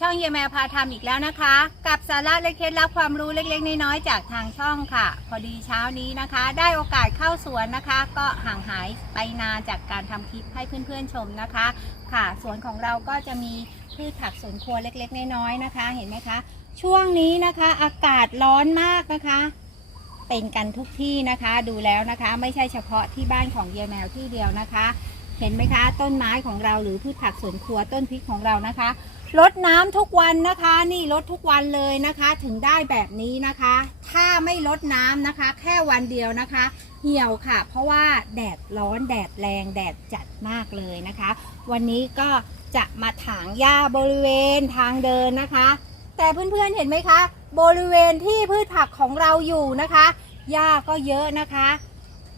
ธรรมพาทำอีกแล้วนะคะ กับสาระและเคล็ดลับความรู้เล็กๆ น้อยๆจากทางช่องค่ะ พอดีเช้านี้นะคะ ได้โอกาสเข้าสวนนะคะ ก็ห่างหายไปนานจากการทำคลิปให้เพื่อนๆชมนะคะ ค่ะสวนของเราก็จะมีพืชผักสวนครัวเล็กๆ น้อยๆนะคะ เห็นไหมคะ ช่วงนี้นะคะอากาศร้อนมากนะคะเป็นกันทุกที่นะคะดูแล้วนะคะ ไม่ใช่เฉพาะที่บ้านของเยายแมวที่เดียวนะคะ เห็นไหมคะ ต้นไม้ของเราหรือพืชผักสวนครัวต้นพริกของเรานะคะรดน้ำทุกวันนะคะ นี่รดทุกวันเลยนะคะ ถึงได้แบบนี้นะคะ ถ้าไม่รดน้ำนะคะ แค่วันเดียวนะคะ เหี่ยวค่ะ เพราะว่าแดดร้อนแดดแรงแดดจัดมากเลยนะคะ วันนี้ก็จะมาถางหญ้าบริเวณทางเดินนะคะ แต่เพื่อนๆเห็นไหมคะ บริเวณที่พืชผักของเราอยู่นะคะหญ้าก็เยอะนะคะ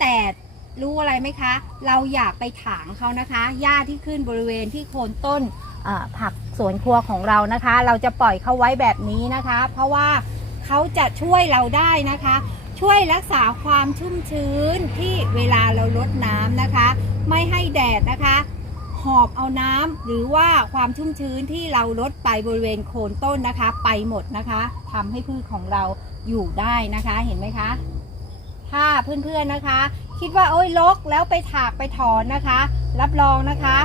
แต่ รู้อะไรไหมคะ เราอยากไปถางเขานะคะหญ้าที่ขึ้นบริเวณที่โคนต้นผักสวนครัวของเรานะคะ เราจะปล่อยเขาไว้แบบนี้นะคะ เพราะว่าเขาจะช่วยเราได้นะคะ ช่วยรักษาความชุ่มชื้นที่เวลาเราลดน้ำนะคะ ไม่ให้แดดนะคะหอบเอาน้ำหรือว่าความชุ่มชื้นที่เราลดไปบริเวณโคนต้นนะคะ ไปหมดนะคะทำให้พืชของเราอยู่ได้นะคะเห็นไหมคะ ถ้าเพื่อนๆนะคะ คิดว่าโอ้ยลกแล้วไปถากไปถอนนะคะ รับรองนะคะ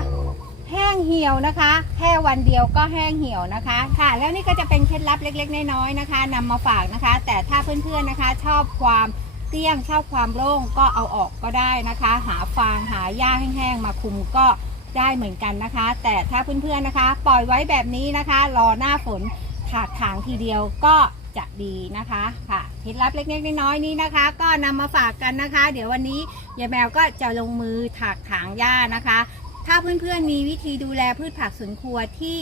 แห้งเหี่ยวนะคะ แค่วันเดียวก็แห้งเหี่ยวนะคะ ค่ะ แล้วนี่ก็จะเป็นเคล็ดลับเล็กๆน้อยๆนะคะนำมาฝากนะคะ แต่ถ้าเพื่อนๆนะคะ ชอบความเตี้ยงชอบความโล่งก็เอาออกก็ได้นะคะ หาฟางหาหญ้าแห้งๆมาคุมก็ได้เหมือนกันนะคะ แต่ถ้าเพื่อนๆนะคะ ปล่อยไว้แบบนี้นะคะ รอหน้าฝนถากถางทีเดียวก็ จะดีนะคะค่ะเคล็ดลับเล็กๆน้อยๆนี้นะคะ ก็นำมาฝากกันนะคะ เดี๋ยววันนี้ยายแมวก็จะลงมือถากถางหญ้านะคะ ถ้าเพื่อนๆมีวิธีดูแลพืชผักสวนครัวที่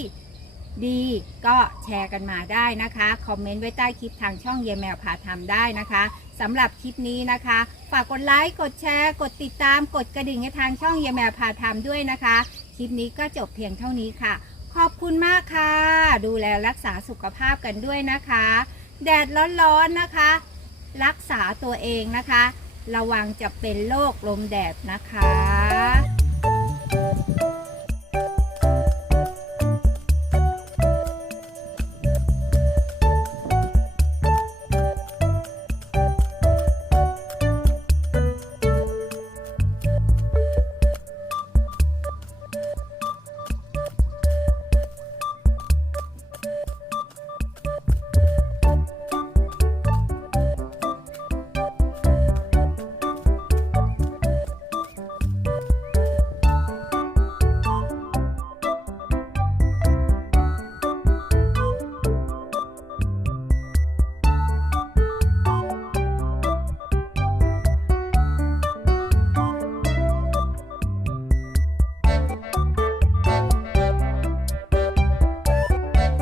ดีก็แชร์กันมาได้นะคะ คอมเมนต์ไว้ใต้คลิปทางช่องเยายแมวพาทำได้นะคะสำหรับคลิปนี้นะคะ ฝากกดไลค์ กดแชร์ กดติดตาม กดกระดิ่งให้ทางช่องเยายแมวพาทำด้วยนะคะ คลิปนี้ก็จบเพียงเท่านี้ค่ะ ขอบคุณมากค่ะ ดูแลรักษาสุขภาพกันด้วยนะคะ แดดร้อนๆนะคะ รักษาตัวเองนะคะ ระวังจะเป็นโรคลมแดดนะคะ